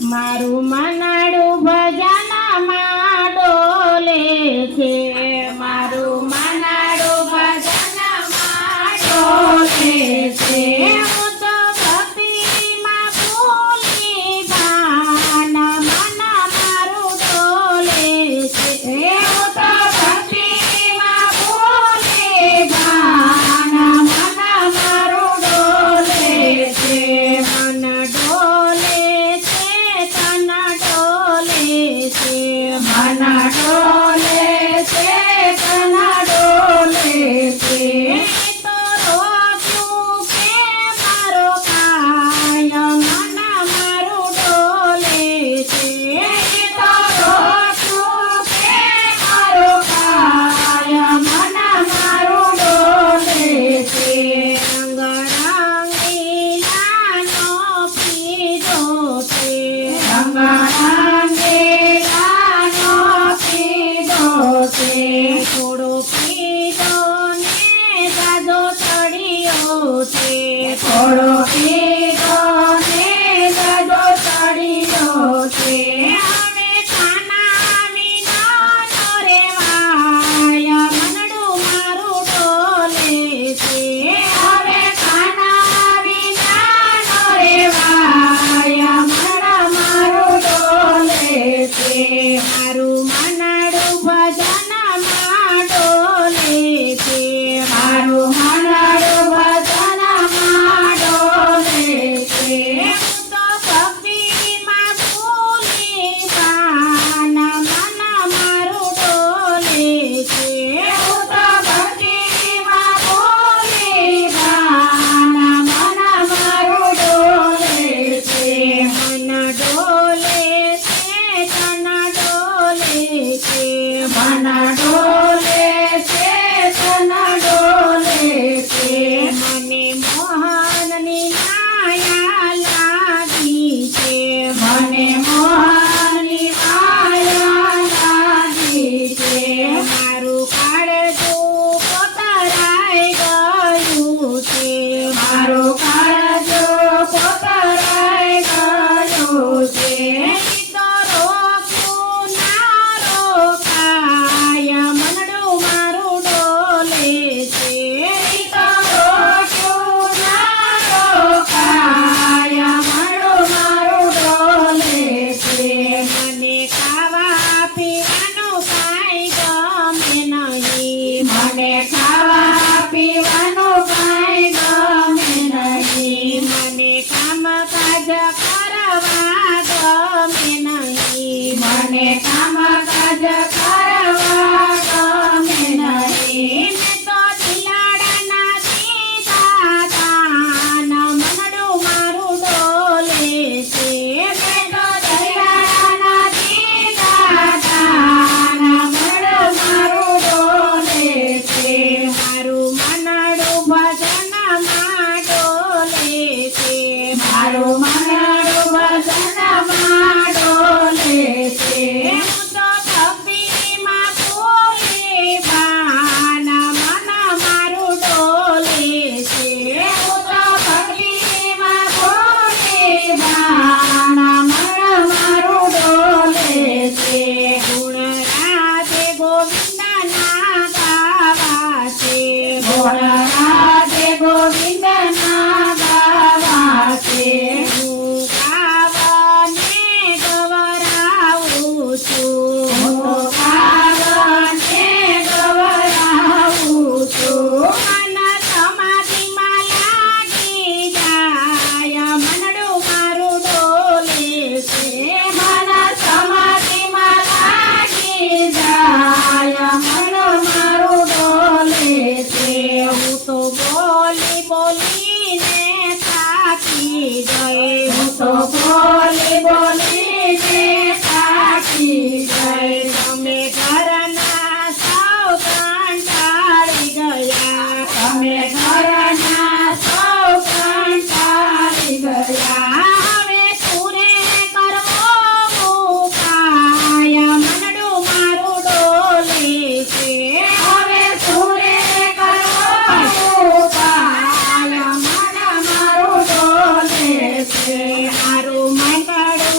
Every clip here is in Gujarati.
મારું મનાડું ભજનમાં ડોલે છે, મારું મનાડું ભજનમાં ડોલે છે. હું તો ભક્તિમાં ભૂલી ભાન, મન મારું ડોલે છે. હું તો ભક્તિમાં ભૂલી ભાન, મન મારું ડોલે છે. મન ડોલે છે, તન ડોલે છે, મન ડોલે છે, તન ડોલે છે. તો રોક્યું કે મારો કાય, મન મારું ડોલે છે. તો રોક્યું કે મારો કાય, મન મારું ડોલે છે. રંગ રંગીલાનો પીધો છે, રંગ રંગીલાનો પીધો છે. થોડો પીધો ને જાજો ચડ્યો છે, થોડો પીધો ને જાજો ચડ્યો છે. હવે ખાના વિના નો રેવાય, મનડું મારું ડોલે છે. હવે ખાના વિના નો રેવાય, મનડા મારું ડોલે છે. મારું મનડું ભજનમાં ડોલે છે, મારું મનડું ભજનમાં ડોલે છે. હું તો ભક્તિમાં ભૂલી ભાન, મન મારું ડોલે છે. હું તો ભક્તિમાં ભૂલી ભાન, મન મારું ડોલે છે. મન ડોલે છે, તન ડોલે છે, મન ડોલે છે, તન ડોલે છે. મને મોહનની માયા લાગી છે, મને મોહનની માયા લાગી છે. મારું કાળજું કોતરાઈ ગયું છે, મારું કાળજું કોતરાઈ ગયું છે. તો રોક્યું ના રોકાય,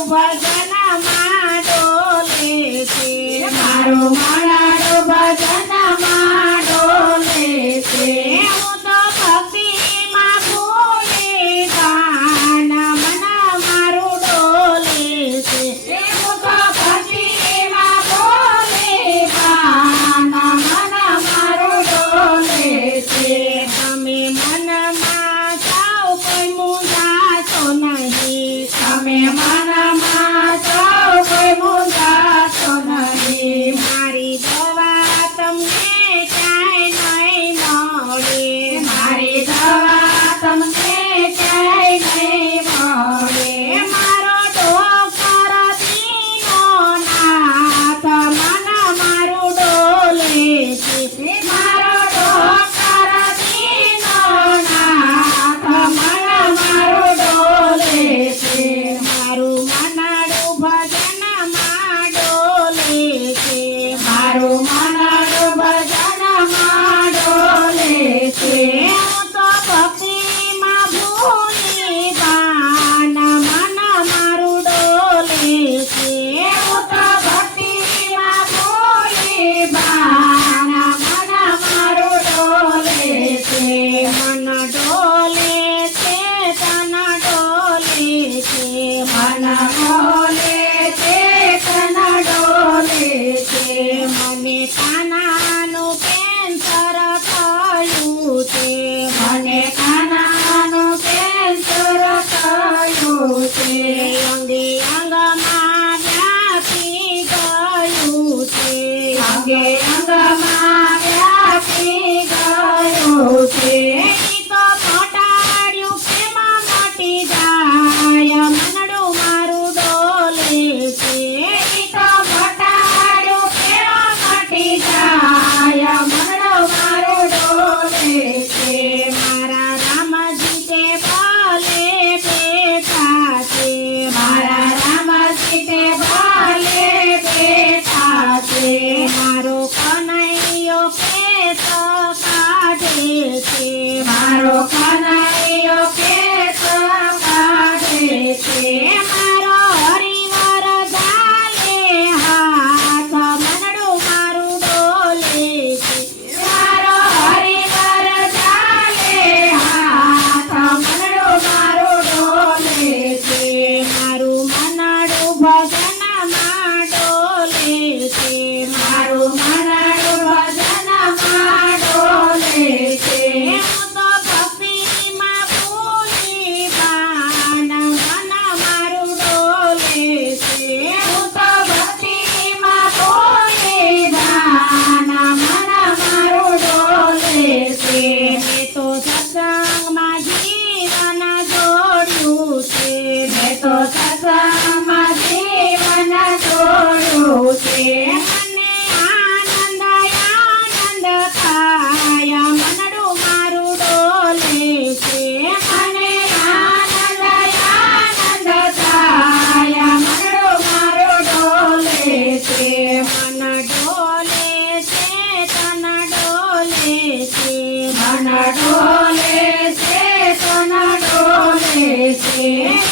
ભજનમાં ડોલે છે મારું મનડું ભજનમાં ડોલે છે હું તો ભક્તિમાં ભૂલી ગાન મન મારું ડોલે છે હું તો ભક્તિમાં ભૂલી ગાન મન મારું ડોલે છે તમે મનમાં જાઓ કોઈ મૂંઝાશો નહીં તમે મનમાં સૌ કોઈ મૂંઝાશો નહીં મારી દવા તમને ક્યાંય નહીં મળે મારી દવા તમને ક્યાંય નહીં મળે મારો ડોક્ટર દીનો નાથ મન મારું ડોલે છે મારો ડોક્ટર દીનો નાથ મન મારું ડોલે છે મારું મનડું ભજનમાં ડોલે છે મારું મનડું ભજનમાં ડોલે છે હું તો ભક્તિમાં ભૂલી ગાન મન મારું ડોલે છે હું તો ભક્તિમાં ભૂલી બાન મન મારું ડોલે છે મન ડોલે છે તન ડોલે છે મન ડોલે છે તન ડોલે છે મને કાનાનું કેન્સર થયું છે મને કાનાનું કેન્સર થયું છે અંગે અંગમાં વ્યાપી ગયું છે અંગે અંગમાં વ્યાપી ગયું છે ઈ તો ફટાડ્યું પ્રેમમાં મટી જાય મનડું મારું ડોલે છે ઈ તો ફટાડ્યું કેવા મટી જાય મનડો મારું ડોલે છે મારા રામજી તે ભલે બેઠા છે મારા રામજી તે ભલે બેઠા છે મારો કનૈયો કેસ કાઢે છે મારો કનૈયો કેસ કાઢે છે મારો હરિવર ગાલે હાથ મનડું મારું ડોલે છે મારો હરિવર ચાલે હાથ મનડો મારો ડોલે છે મારું મનડું ભજનમાં ડોલે છે મારું મનડું ભજનમાં ડોલે છે હું તો ભક્તિમાં ભૂલી બાન મન મારું ડોલે છે હું તો ભક્તિમાં ભૂલી બાન મન મારું ડોલે છે મેં તો સત્સંગમાં જીવન જોડ્યું છે મેં તો સત્સંગમાં જીવન જોડ્યું છે મને આનંદ આનંદ થાય મનડું મારું ડોલે છે મને આનંદ આનંદ થાય મનડો મારો ડોલે છે મન ડોલે છે તન ડોલે છે મન ડોલે છે તન ડોલે છે